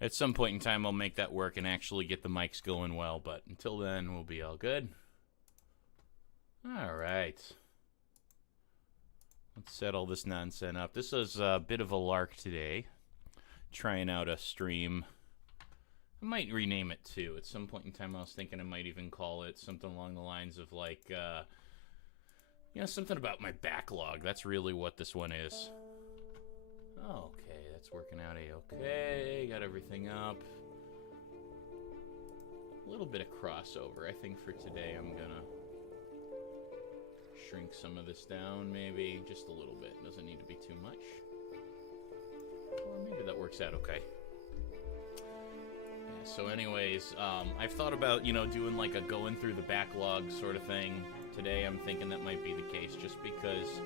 At some point in time, I'll make that work and actually get the mics going well, but until then, we'll be all good. All right. Let's set all this nonsense up. This is a bit of a lark today. Trying out a stream. I might rename it too. At some point in time, I was thinking I might even call it something along the lines of like, something about my backlog. That's really what this one is. Okay, that's working out a-okay. Got everything up. A little bit of crossover. I think for today I'm gonna shrink some of this down, maybe just a little bit. Doesn't need to be too much. Or maybe that works out okay. Yeah, so anyways, I've thought about, doing like a going through the backlog sort of thing. Today I'm thinking that might be the case just because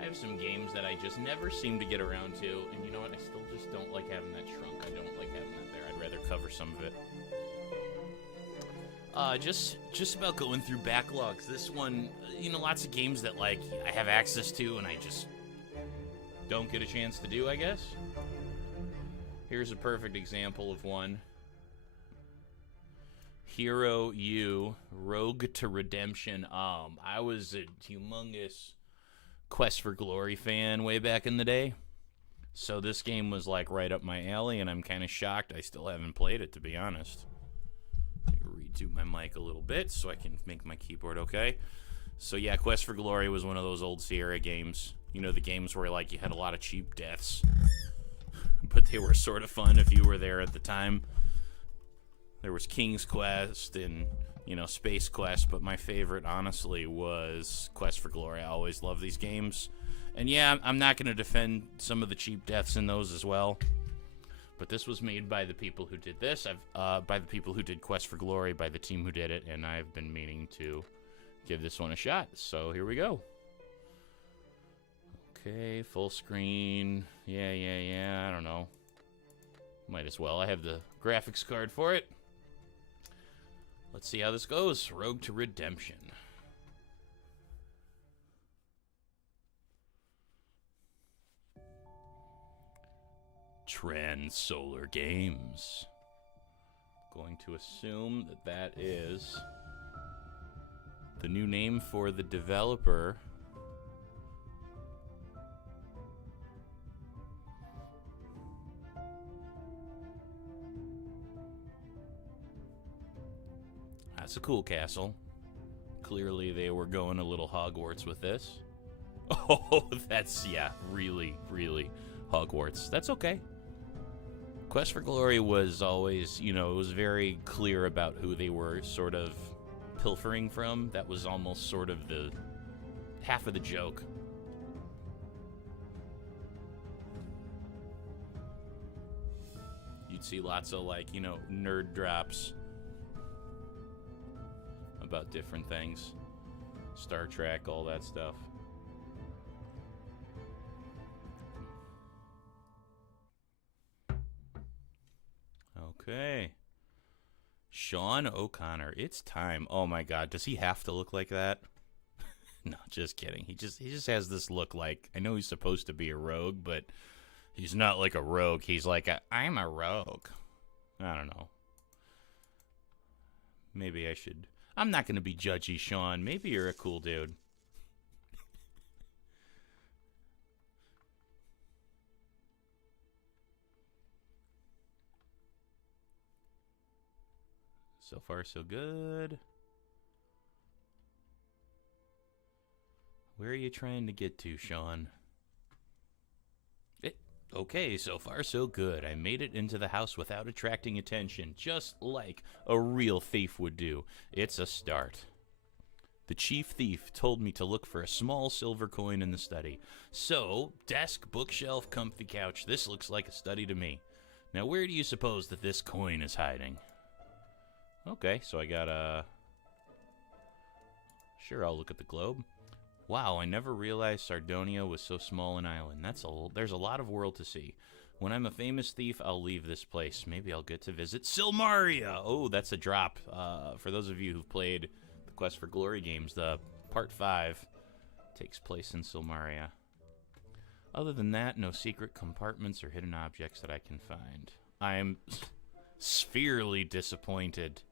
I have some games that I just never seem to get around to, and you know what, I still just don't like having that shrunk. I don't like having that there. I'd rather cover some of it. Just about going through backlogs. This one, lots of games that, like, I have access to and I just don't get a chance to do, I guess. Here's a perfect example of one. Hero U, Rogue to Redemption. I was a humongous Quest for Glory fan way back in the day. So this game was, like, right up my alley, and I'm kind of shocked I still haven't played it, to be honest. Redo my mic a little bit so I can make my keyboard okay. So yeah, Quest for Glory was one of those old Sierra games. The games where like you had a lot of cheap deaths, but they were sort of fun if you were there at the time. There was King's Quest and Space Quest, but my favorite honestly was Quest for Glory. I always love these games. And yeah, I'm not going to defend some of the cheap deaths in those as well. But this was made by the people who did this, by the people who did Quest for Glory, by the team who did it, and I've been meaning to give this one a shot. So here we go. Okay, full screen. Yeah, I don't know. Might as well. I have the graphics card for it. Let's see how this goes. Rogue to Redemption. Trend Solar Games. Going to assume that is the new name for the developer. That's a cool castle. Clearly they were going a little Hogwarts with this. Oh, that's, yeah, really, really Hogwarts. That's okay. Quest for Glory was always, it was very clear about who they were sort of pilfering from. That was almost sort of the half of the joke. You'd see lots of, like, nerd drops about different things. Star Trek, all that stuff. Okay. Sean O'Connor. It's time. Oh my god, does he have to look like that? No, just kidding. He just has this look like, I know he's supposed to be a rogue, but he's not like a rogue. He's like I'm a rogue. I don't know. Maybe I should. I'm not going to be judgy, Sean. Maybe you're a cool dude. So far, so good. Where are you trying to get to, Sean? Okay, so far so good. I made it into the house without attracting attention, just like a real thief would do. It's a start. The chief thief told me to look for a small silver coin in the study. So, desk, bookshelf, comfy couch, this looks like a study to me. Now, where do you suppose that this coin is hiding? Okay, so I got a... Sure, I'll look at the globe. Wow, I never realized Sardonia was so small an island. There's a lot of world to see. When I'm a famous thief, I'll leave this place. Maybe I'll get to visit Silmaria. Oh, that's a drop. For those of you who've played the Quest for Glory games, the Part 5 takes place in Silmaria. Other than that, no secret compartments or hidden objects that I can find. I'm severely disappointed.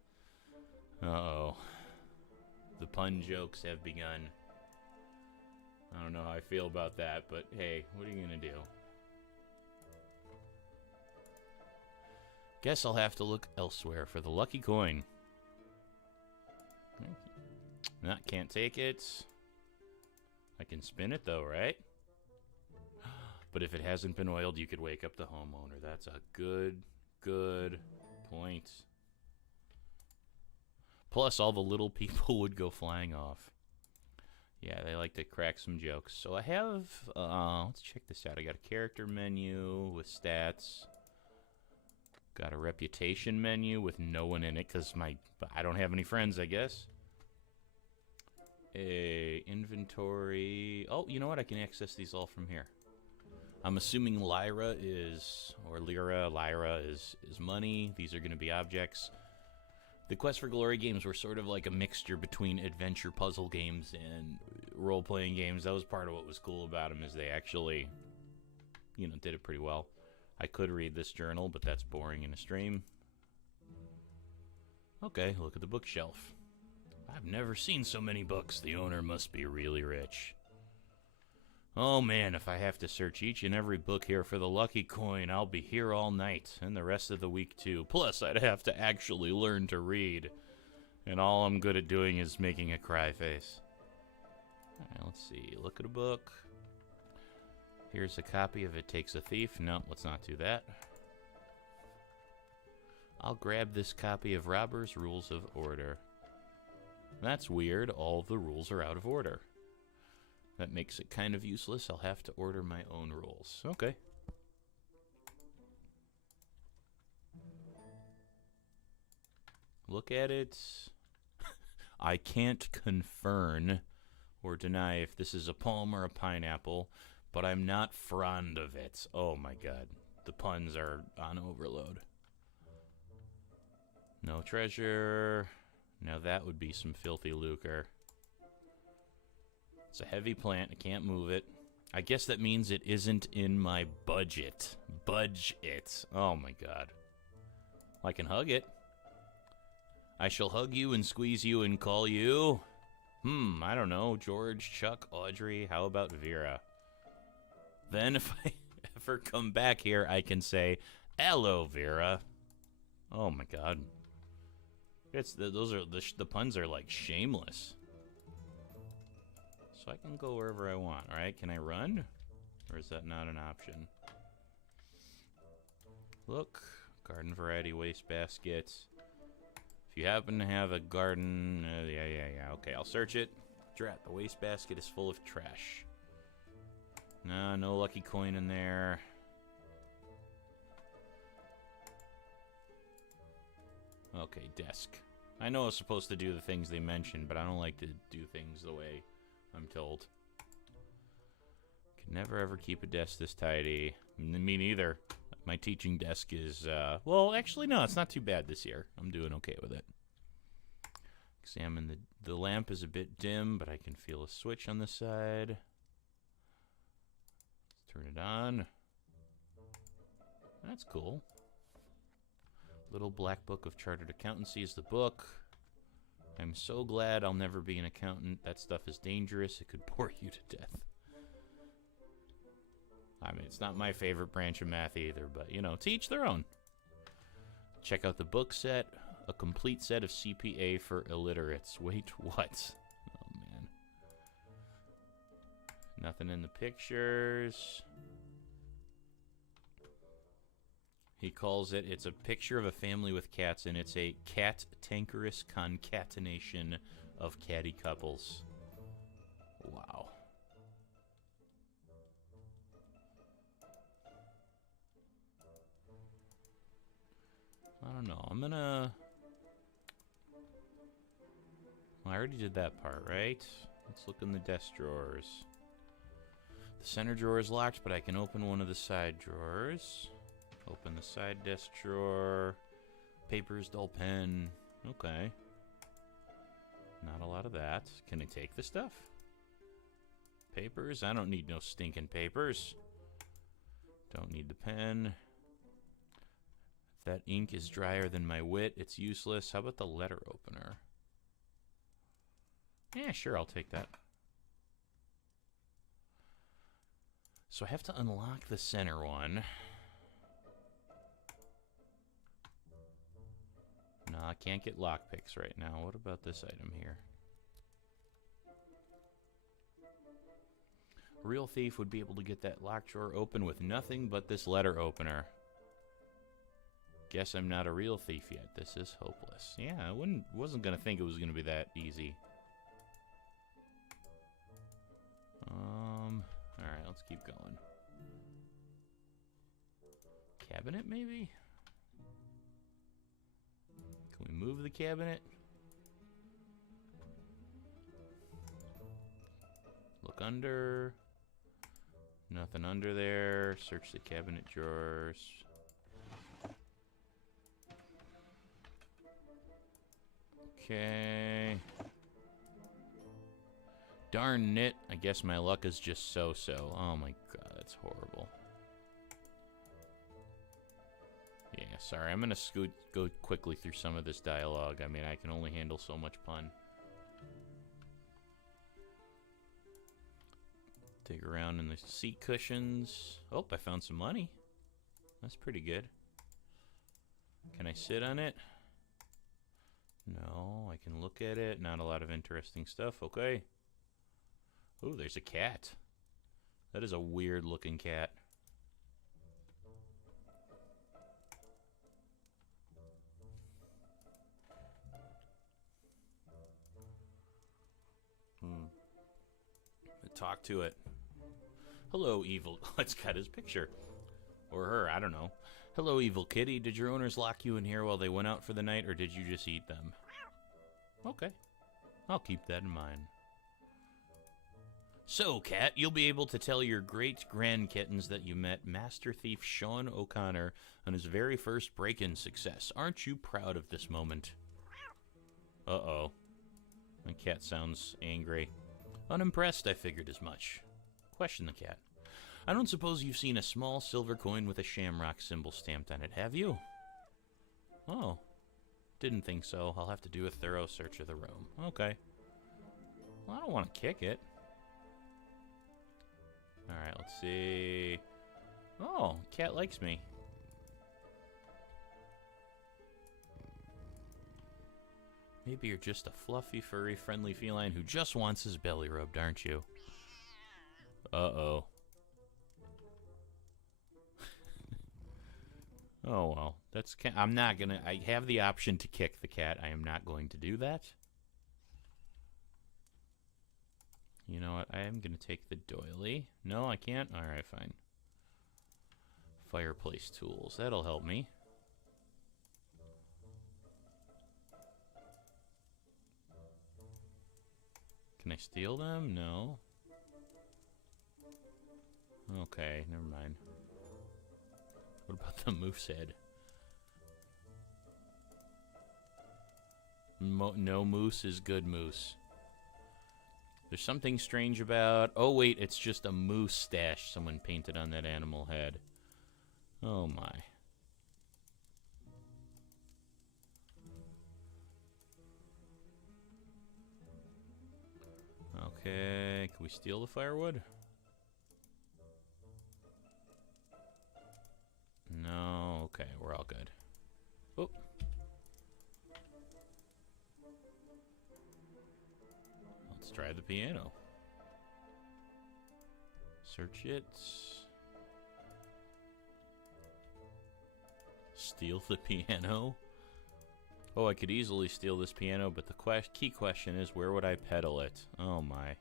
Uh-oh. The pun jokes have begun. I don't know how I feel about that, but hey, what are you gonna do? Guess I'll have to look elsewhere for the lucky coin. Nah, can't take it. I can spin it though, right? But if it hasn't been oiled, you could wake up the homeowner. That's a good point. Plus, all the little people would go flying off. Yeah, they like to crack some jokes. So I have, let's check this out. I got a character menu with stats. Got a reputation menu with no one in it because I don't have any friends, I guess. A inventory. Oh, you know what? I can access these all from here. I'm assuming Lyra is money. These are going to be objects. The Quest for Glory games were sort of like a mixture between adventure puzzle games and role-playing games. That was part of what was cool about them, is they actually, did it pretty well. I could read this journal, but that's boring in a stream. Okay, look at the bookshelf. I've never seen so many books. The owner must be really rich. Oh man, if I have to search each and every book here for the lucky coin, I'll be here all night, and the rest of the week too. Plus, I'd have to actually learn to read. And all I'm good at doing is making a cry face. Alright, let's see. Look at a book. Here's a copy of It Takes a Thief. No, let's not do that. I'll grab this copy of Robber's Rules of Order. That's weird. All the rules are out of order. That makes it kind of useless. I'll have to order my own rules. Okay. Look at it. I can't confirm or deny if this is a palm or a pineapple, but I'm not fond of it. Oh my god. The puns are on overload. No treasure. Now that would be some filthy lucre. It's a heavy plant. I can't move it. I guess that means it isn't in my budget. Budge it. Oh my god. I can hug it. I shall hug you and squeeze you and call you. I don't know. George, Chuck, Audrey. How about Vera? Then if I ever come back here, I can say, hello, Vera. Oh my god. The puns are like shameless. So I can go wherever I want, alright? Can I run? Or is that not an option? Look, garden variety wastebasket. If you happen to have a garden, yeah. Okay, I'll search it. Drat, the wastebasket is full of trash. No lucky coin in there. Okay, desk. I know I was supposed to do the things they mentioned, but I don't like to do things the way I'm told. Can never ever keep a desk this tidy. Me neither. My teaching desk is, well, actually, no, it's not too bad this year. I'm doing okay with it. Examine the lamp is a bit dim, but I can feel a switch on the side. Let's turn it on. That's cool. Little Black Book of Chartered Accountancy is the book. I'm so glad I'll never be an accountant. That stuff is dangerous. It could bore you to death. I mean, it's not my favorite branch of math either, but, to each their own. Check out the book set. A complete set of CPA for illiterates. Wait, what? Oh, man. Nothing in the pictures. He calls it's a picture of a family with cats, and it's a cat-tankerous concatenation of catty couples. Wow. I don't know. I'm gonna... Well, I already did that part, right? Let's look in the desk drawers. The center drawer is locked, but I can open one of the side drawers. Open the side desk drawer. Papers, dull pen. Okay. Not a lot of that. Can I take the stuff? Papers? I don't need no stinking papers. Don't need the pen. That ink is drier than my wit. It's useless. How about the letter opener? Yeah, sure, I'll take that. So I have to unlock the center one. No, I can't get lockpicks right now. What about this item here? A real thief would be able to get that lock drawer open with nothing but this letter opener. Guess I'm not a real thief yet. This is hopeless. Yeah, I wasn't gonna think it was gonna be that easy. Alright, let's keep going. Cabinet, maybe? Can we move the cabinet? Look under. Nothing under there. Search the cabinet drawers. Okay. Darn it. I guess my luck is just so-so. Oh my god, that's horrible. Yeah, sorry. I'm going to go quickly through some of this dialogue. I mean, I can only handle so much pun. Dig around in the seat cushions. Oh, I found some money. That's pretty good. Can I sit on it? No, I can look at it. Not a lot of interesting stuff. Okay. Oh, there's a cat. That is a weird looking cat. Talk to it. Hello, evil. It's got his picture. Or her, I don't know. Hello, evil kitty. Did your owners lock you in here while they went out for the night, or did you just eat them? Okay. I'll keep that in mind. So, cat, you'll be able to tell your great-grandkittens that you met Master Thief Sean O'Connor on his very first break-in success. Aren't you proud of this moment? Uh-oh. My cat sounds angry. Unimpressed, I figured as much. Question the cat. I don't suppose you've seen a small silver coin with a shamrock symbol stamped on it, have you? Oh. Didn't think so. I'll have to do a thorough search of the room. Okay. Well, I don't want to kick it. Alright, let's see. Oh, cat likes me. Maybe you're just a fluffy, furry, friendly feline who just wants his belly rubbed, aren't you? Uh-oh. Oh, well. I'm not gonna... I have the option to kick the cat. I am not going to do that. You know what? I am gonna take the doily. No, I can't? Alright, fine. Fireplace tools. That'll help me. Can I steal them? No. Okay, never mind. What about the moose head? No moose is good moose. There's something strange about... Oh, wait, it's just a moose stash someone painted on that animal head. Oh, my. Okay, can we steal the firewood? No, okay, we're all good. Oh. Let's try the piano. Search it. Steal the piano? Oh, I could easily steal this piano, but the key question is, where would I pedal it? Oh, my.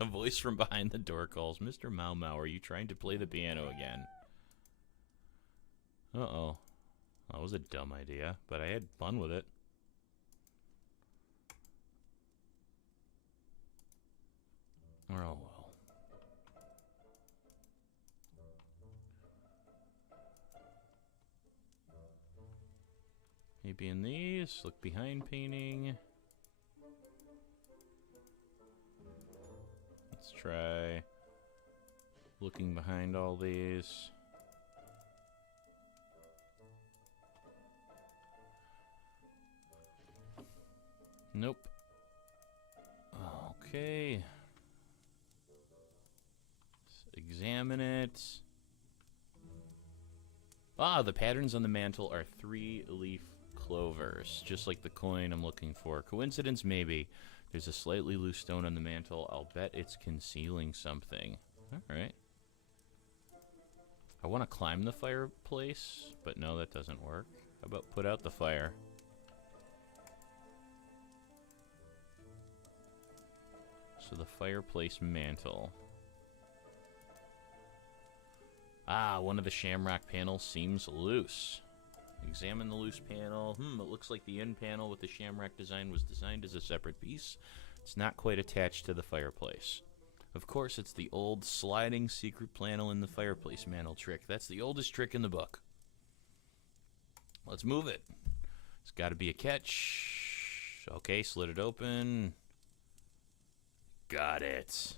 A voice from behind the door calls, Mr. Mau Mau, are you trying to play the piano again? Uh-oh. That was a dumb idea, but I had fun with it. Oh, well. Maybe in these. Look behind painting. Let's try. Looking behind all these. Nope. Okay. Let's examine it. Ah, the patterns on the mantle are 3-leaf clovers, just like the coin I'm looking for. Coincidence? Maybe. There's a slightly loose stone on the mantle. I'll bet it's concealing something. Alright. I want to climb the fireplace, but no, that doesn't work. How about put out the fire? So the fireplace mantle. Ah, one of the shamrock panels seems loose. Examine the loose panel. It looks like the end panel with the shamrock design was designed as a separate piece. It's not quite attached to the fireplace. Of course, it's the old sliding secret panel in the fireplace mantle trick. That's the oldest trick in the book. Let's move it. It's got to be a catch. Okay, slid it open. Got it.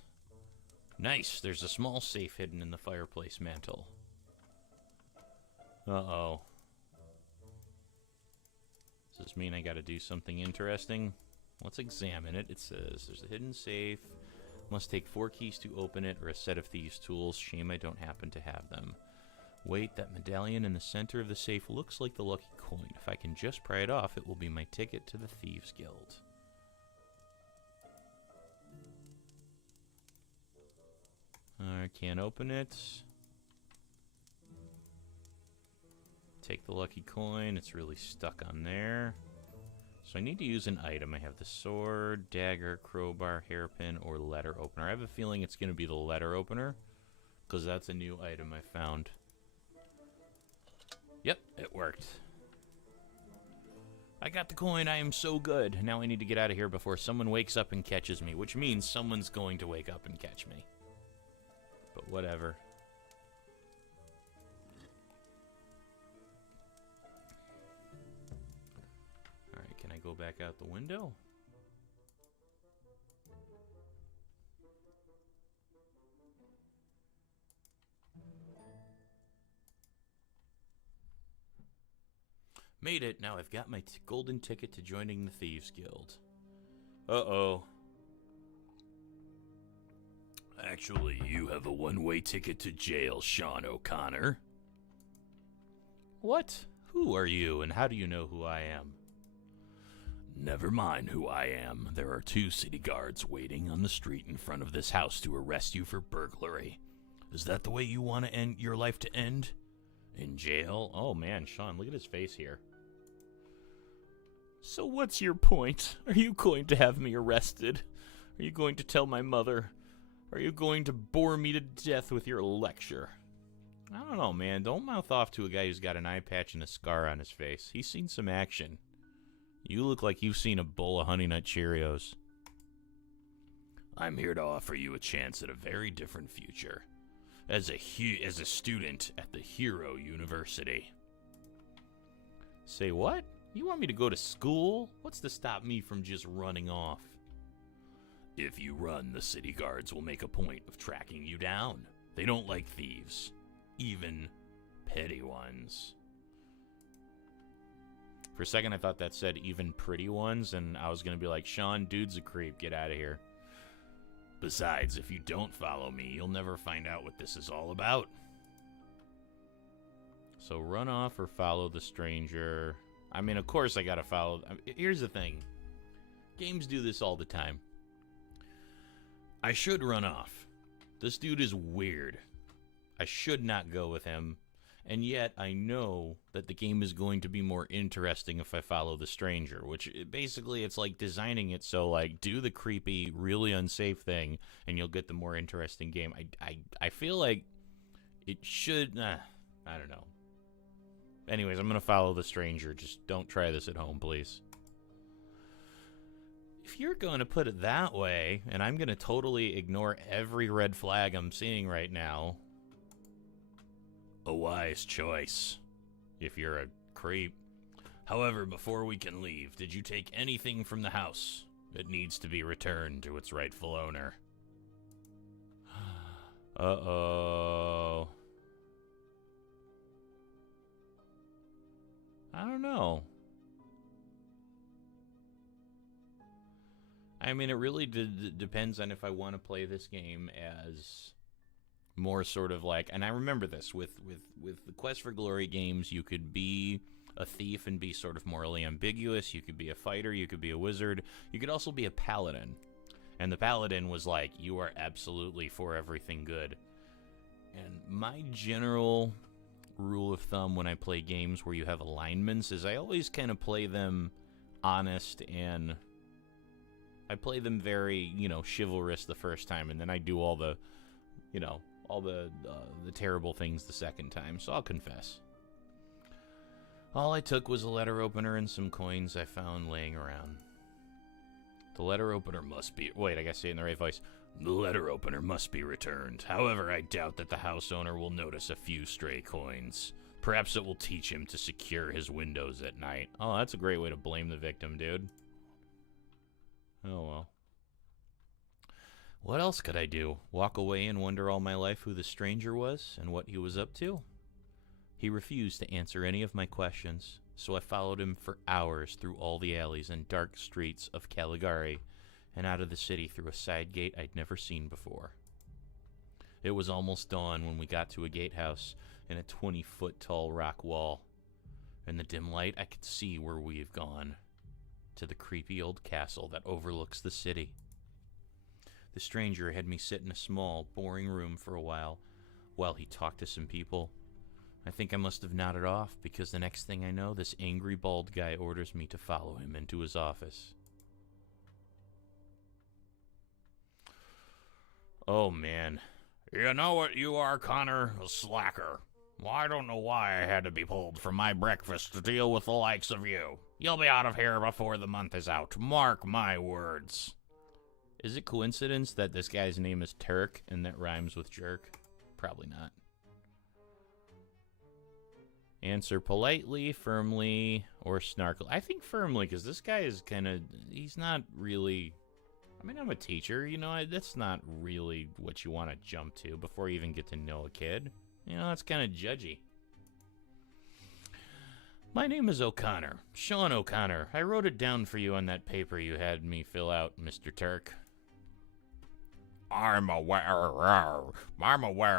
Nice. There's a small safe hidden in the fireplace mantle. Uh-oh. Does this mean I got to do something interesting? Let's examine it. It says there's a hidden safe. Must take 4 keys to open it or a set of thieves' tools. Shame I don't happen to have them. Wait, that medallion in the center of the safe looks like the lucky coin. If I can just pry it off, it will be my ticket to the Thieves' Guild. I can't open it. Take the lucky coin. It's really stuck on there. So I need to use an item. I have the sword, dagger, crowbar, hairpin, or letter opener. I have a feeling it's going to be the letter opener, because that's a new item I found. Yep, it worked. I got the coin. I am so good. Now I need to get out of here before someone wakes up and catches me, which means someone's going to wake up and catch me. But whatever. Alright, can I go back out the window? Made it. Now I've got my golden ticket to joining the Thieves' Guild. Uh-oh. Actually, you have a one-way ticket to jail, Sean O'Connor. What? Who are you, and how do you know who I am? Never mind who I am. There are 2 city guards waiting on the street in front of this house to arrest you for burglary. Is that the way you want to end your life to end? In jail? Oh man, Sean, look at his face here. So what's your point? Are you going to have me arrested? Are you going to tell my mother? Are you going to bore me to death with your lecture? I don't know, man. Don't mouth off to a guy who's got an eye patch and a scar on his face. He's seen some action. You look like you've seen a bowl of Honey Nut Cheerios. I'm here to offer you a chance at a very different future. As a student at the Hero University. Say what? You want me to go to school? What's to stop me from just running off? If you run, the city guards will make a point of tracking you down. They don't like thieves. Even petty ones. For a second I thought that said even pretty ones, and I was going to be like, Sean, dude's a creep, get out of here. Besides, if you don't follow me, you'll never find out what this is all about. So run off or follow the stranger. I mean, of course I gotta follow. Here's the thing. Games do this all the time. I should run off. This dude is weird. I should not go with him. And yet, I know that the game is going to be more interesting if I follow the stranger. Which, basically, it's like designing it so, like, do the creepy, really unsafe thing, and you'll get the more interesting game. I feel like it should... I don't know. Anyways, I'm going to follow the stranger. Just don't try this at home, please. If you're going to put it that way, and I'm going to totally ignore every red flag I'm seeing right now... A wise choice, if you're a creep. However, before we can leave, did you take anything from the house? It needs to be returned to its rightful owner. Uh-oh. I don't know. I mean, it really depends on if I want to play this game as more sort of like, and I remember this with the Quest for Glory games, you could be a thief and be sort of morally ambiguous. You could be a fighter. You could be a wizard. You could also be a paladin. And the paladin was like, you are absolutely for everything good. And my general rule of thumb when I play games where you have alignments is I always kind of play them honest, and I play them very, chivalrous the first time, and then I do all the, all the terrible things the second time. So I'll confess. All I took was a letter opener and some coins I found laying around. The letter opener must be... Wait, I gotta say it in the right voice. The letter opener must be returned. However, I doubt that the house owner will notice a few stray coins. Perhaps it will teach him to secure his windows at night. Oh, that's a great way to blame the victim, dude. Oh, well. What else could I do? Walk away and wonder all my life who the stranger was and what he was up to? He refused to answer any of my questions, so I followed him for hours through all the alleys and dark streets of Caligari and out of the city through a side gate I'd never seen before. It was almost dawn when we got to a gatehouse and a 20-foot-tall rock wall. In the dim light, I could see where we've gone, to the creepy old castle that overlooks the city. The stranger had me sit in a small, boring room for a while he talked to some people. I think I must have nodded off, because the next thing I know, this angry bald guy orders me to follow him into his office. Oh, man. You know what you are, Connor? A slacker. Well, I don't know why I had to be pulled from my breakfast to deal with the likes of you. You'll be out of here before the month is out. Mark my words. Is it coincidence that this guy's name is Turk and that rhymes with jerk? Probably not. Answer politely, firmly, or snarkily. I think firmly, because this guy is kind of... He's not really... I mean, I'm a teacher, that's not really what you want to jump to before you even get to know a kid. That's kind of judgy. My name is O'Connor. Sean O'Connor. I wrote it down for you on that paper you had me fill out, Mr. Turk. I'm aware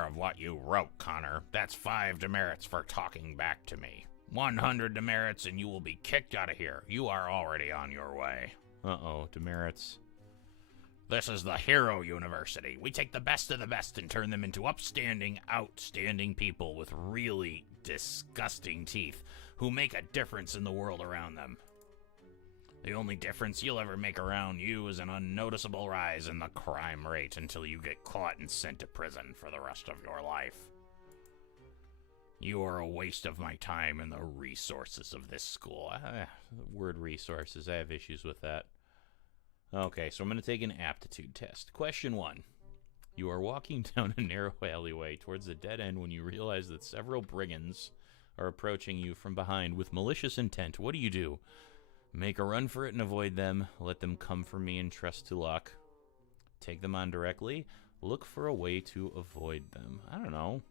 of what you wrote, Connor. That's 5 demerits for talking back to me. 100 demerits and you will be kicked out of here. You are already on your way. Uh-oh, demerits. This is the Hero University. We take the best of the best and turn them into upstanding, outstanding people with really disgusting teeth who make a difference in the world around them. The only difference you'll ever make around you is an unnoticeable rise in the crime rate until you get caught and sent to prison for the rest of your life. You are a waste of my time and the resources of this school. Word resources, I have issues with that. Okay, so I'm going to take an aptitude test. Question 1. You are walking down a narrow alleyway towards a dead end when you realize that several brigands are approaching you from behind with malicious intent. What do? Make a run for it and avoid them. Let them come for me and trust to luck. Take them on directly. Look for a way to avoid them. I don't know.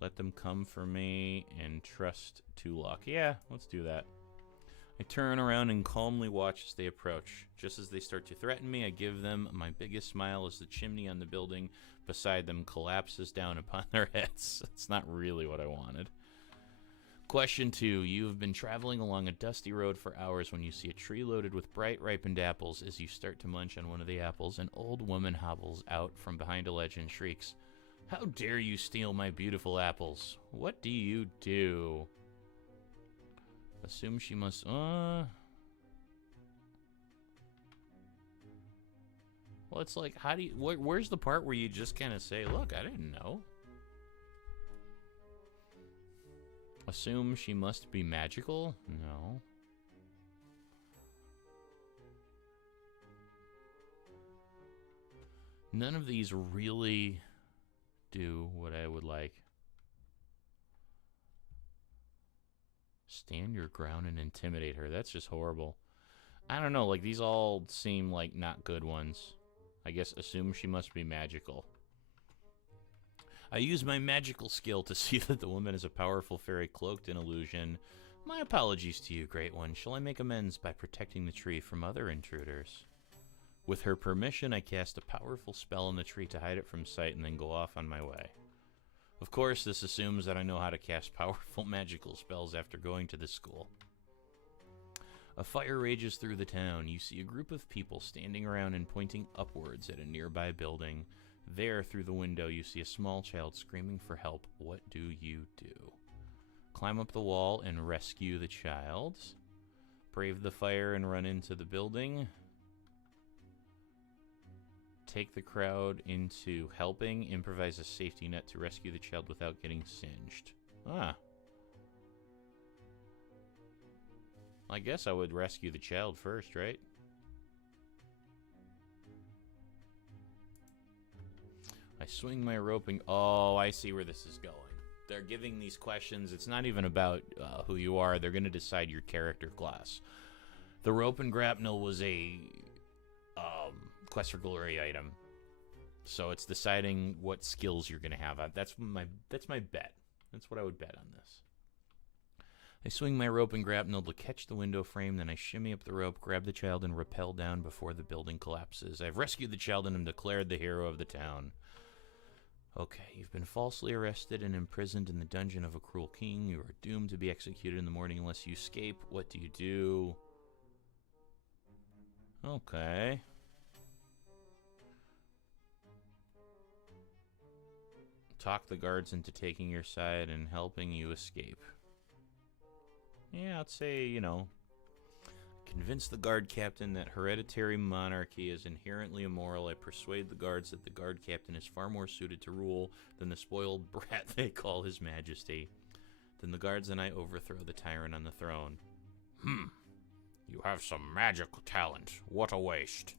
Let them come for me and trust to luck. Yeah, let's do that. I turn around and calmly watch as they approach. Just as they start to threaten me, I give them my biggest smile as the chimney on the building beside them collapses down upon their heads. That's not really what I wanted. Question 2. You have been traveling along a dusty road for hours when you see a tree loaded with bright ripened apples. As you start to munch on one of the apples, an old woman hobbles out from behind a ledge and shrieks, "How dare you steal my beautiful apples? What do you do?" Assume she must... Well, it's like, how do you... Where's the part where you just kind of say, look, I didn't know. Assume she must be magical? No. None of these really do what I would like. Stand your ground and intimidate her. That's just horrible. I don't know, like, these all seem like not good ones. I guess assume she must be magical. I use my magical skill to see that the woman is a powerful fairy cloaked in illusion. My apologies to you, Great One. Shall I make amends by protecting the tree from other intruders? With her permission, I cast a powerful spell on the tree to hide it from sight and then go off on my way. Of course, this assumes that I know how to cast powerful magical spells after going to this school. A fire rages through the town. You see a group of people standing around and pointing upwards at a nearby building. There, through the window, you see a small child screaming for help. What do you do? Climb up the wall and rescue the child. Brave the fire and run into the building. Take the crowd into helping. Improvise a safety net to rescue the child without getting singed. Ah. I guess I would rescue the child first, right? I swing my rope and... Oh, I see where this is going. They're giving these questions. It's not even about who you are. They're going to decide your character class. The rope and grapnel was a quest for glory item. So it's deciding what skills you're going to have. That's my bet. That's what I would bet on this. I swing my rope and grapnel to catch the window frame, then I shimmy up the rope, grab the child, and rappel down before the building collapses. I've rescued the child and am declared the hero of the town. Okay, you've been falsely arrested and imprisoned in the dungeon of a cruel king. You are doomed to be executed in the morning unless you escape. What do you do? Okay. Talk the guards into taking your side and helping you escape. Yeah, I'd say, you know, convince the guard captain that hereditary monarchy is inherently immoral. I persuade the guards that the guard captain is far more suited to rule than the spoiled brat they call his majesty. Then the guards and I overthrow the tyrant on the throne. You have some magical talent. What a waste.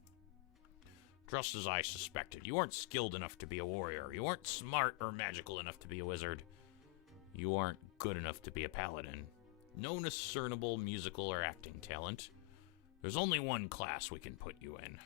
Just as I suspected. You aren't skilled enough to be a warrior. You aren't smart or magical enough to be a wizard. You aren't good enough to be a paladin. No discernible musical or acting talent. There's only one class we can put you in.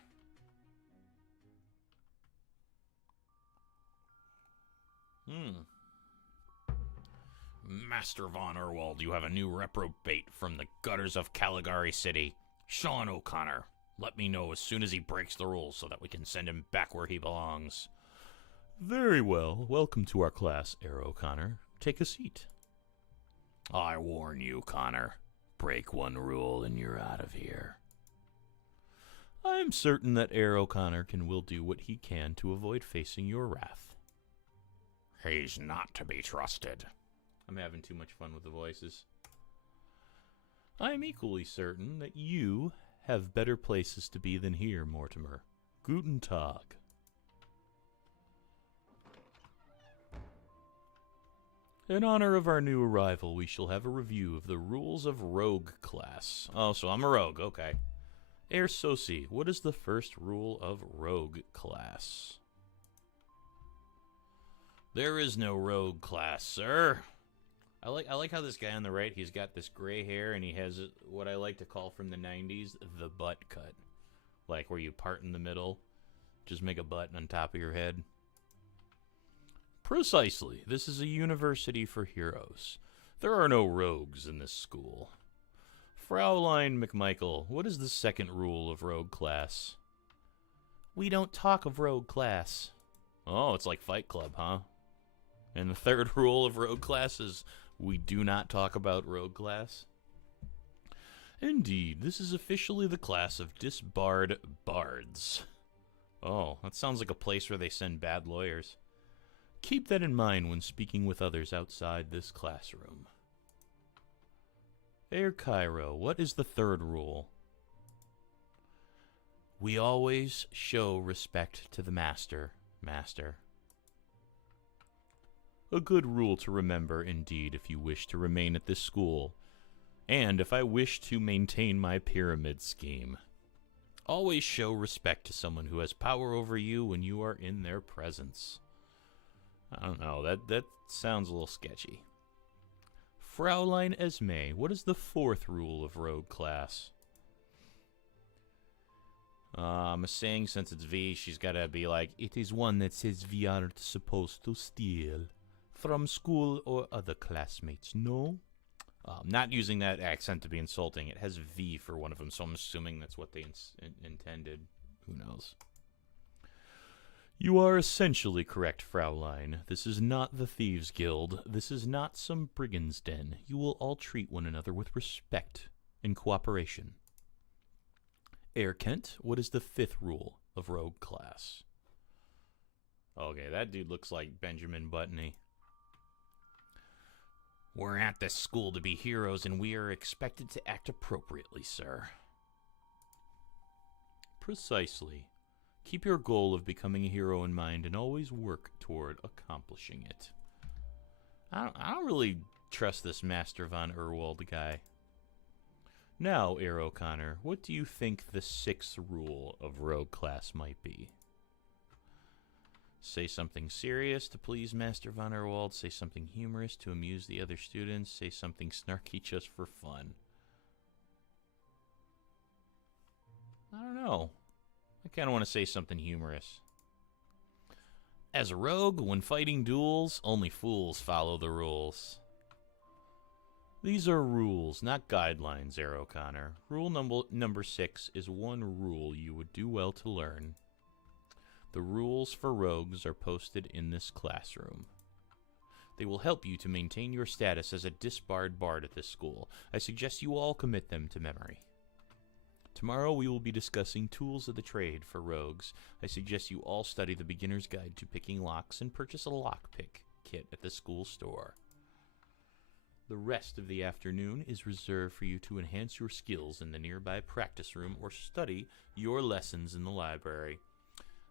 Master von Erwald, you have a new reprobate from the gutters of Caligari City. Sean O'Connor. Let me know as soon as he breaks the rules so that we can send him back where he belongs. Very well. Welcome to our class, Air O'Connor. Take a seat. I warn you, Connor. Break one rule and you're out of here. I'm certain that Air O'Connor will do what he can to avoid facing your wrath. He's not to be trusted. I'm having too much fun with the voices. I am equally certain that you have better places to be than here, Mortimer. Guten Tag. In honor of our new arrival, we shall have a review of the rules of Rogue class. Oh, so I'm a rogue, okay. Air Soci, what is the first rule of Rogue class? There is no Rogue class, sir. I like how this guy on the right, he's got this gray hair and he has what I like to call from the 90s, the butt cut. Like where you part in the middle, just make a butt on top of your head. Precisely. This is a university for heroes. There are no rogues in this school. Fraulein McMichael, what is the second rule of Rogue class? We don't talk of Rogue class. Oh, it's like Fight Club, huh? And the third rule of Rogue class is we do not talk about Rogue class? Indeed, this is officially the class of disbarred bards. Oh, that sounds like a place where they send bad lawyers. Keep that in mind when speaking with others outside this classroom. Air Cairo, what is the third rule? We always show respect to the master, master. A good rule to remember, indeed, if you wish to remain at this school, and if I wish to maintain my pyramid scheme. Always show respect to someone who has power over you when you are in their presence. I don't know, that sounds a little sketchy. Fraulein Esme, what is the fourth rule of Rogue class? I'm saying since it's V, she's got to be like, it is one that says we aren't supposed to steal from school or other classmates, no? Not using that accent to be insulting. It has V for one of them, so I'm assuming that's what they intended. Who knows? You are essentially correct, Fraulein. This is not the Thieves' Guild. This is not some brigand's den. You will all treat one another with respect and cooperation. Air Kent, what is the 5th rule of Rogue class? Okay, that dude looks like Benjamin Buttoney. We're at this school to be heroes, and we are expected to act appropriately, sir. Precisely. Keep your goal of becoming a hero in mind and always work toward accomplishing it. I don't really trust this Master von Erwald guy. Now, Air O'Connor, what do you think the 6th rule of Rogue class might be? Say something serious to please Master von Erwald. Say something humorous to amuse the other students. Say something snarky just for fun. I don't know. I kind of want to say something humorous. As a rogue, when fighting duels, only fools follow the rules. These are rules, not guidelines, Air O'Connor. Rule number 6 is one rule you would do well to learn. The rules for rogues are posted in this classroom. They will help you to maintain your status as a disbarred bard at this school. I suggest you all commit them to memory. Tomorrow we will be discussing tools of the trade for rogues. I suggest you all study the beginner's guide to picking locks and purchase a lockpick kit at the school store. The rest of the afternoon is reserved for you to enhance your skills in the nearby practice room or study your lessons in the library.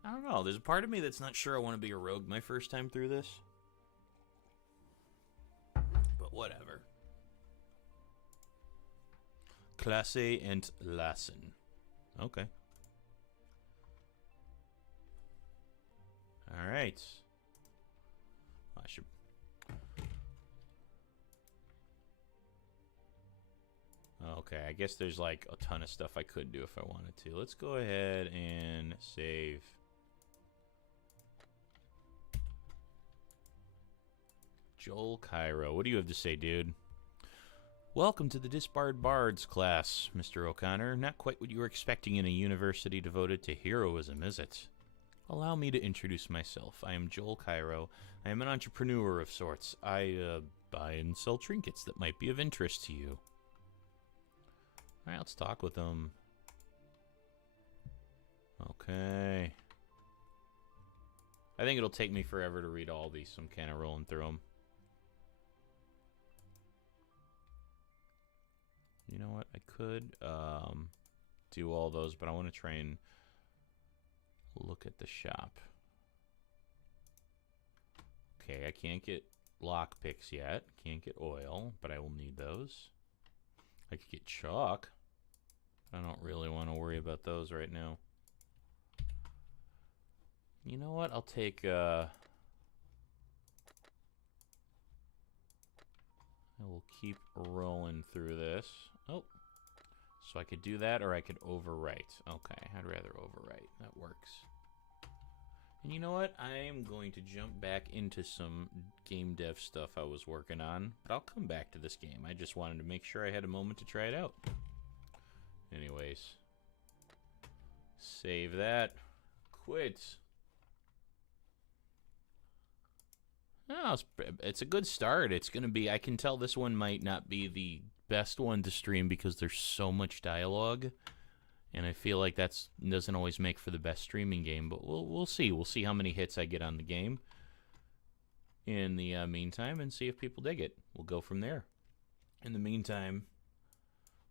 I don't know, there's a part of me that's not sure I want to be a rogue my first time through this. But whatever. Klasse entlassen. Okay. Alright. I should... Okay, I guess there's like a ton of stuff I could do if I wanted to. Let's go ahead and save. Joel Cairo, what do you have to say, dude? Welcome to the Disbarred Bards class, Mr. O'Connor. Not quite what you were expecting in a university devoted to heroism, is it? Allow me to introduce myself. I am Joel Cairo. I am an entrepreneur of sorts. I buy and sell trinkets that might be of interest to you. Alright, let's talk with them. Okay. I think it'll take me forever to read all these, so I'm kind of rolling through them. You know what? I could do all those, but I want to try and look at the shop. Okay, I can't get lockpicks yet. Can't get oil, but I will need those. I could get chalk. I don't really want to worry about those right now. You know what? I'll take... I will keep rolling through this. Oh. So I could do that, or I could overwrite. Okay, I'd rather overwrite. That works. And you know what? I am going to jump back into some game dev stuff I was working on, but I'll come back to this game. I just wanted to make sure I had a moment to try it out. Anyways. Save that. Quit. Oh, it's a good start. It's going to be... I can tell this one might not be the best one to stream because there's so much dialogue. And I feel like that doesn't always make for the best streaming game. But we'll see. We'll see how many hits I get on the game in the meantime and see if people dig it. We'll go from there. In the meantime,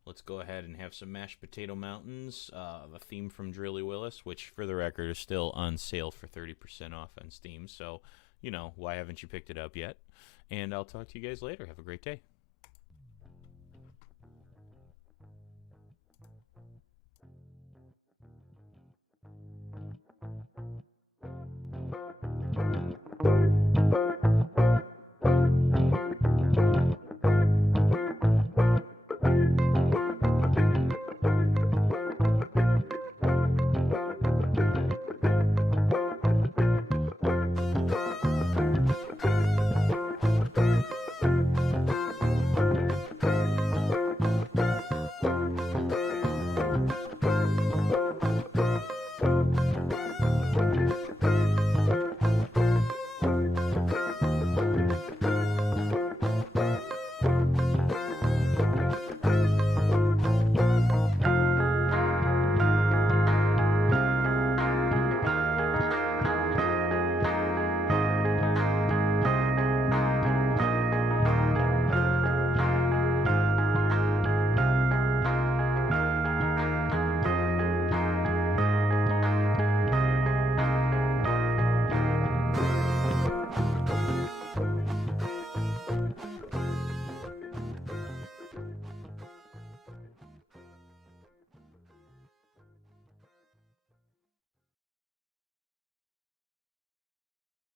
let's go ahead and have some Mashed Potato Mountains. The theme from Drilly Willis, which for the record is still on sale for 30% off on Steam. So... you know, why haven't you picked it up yet? And I'll talk to you guys later. Have a great day.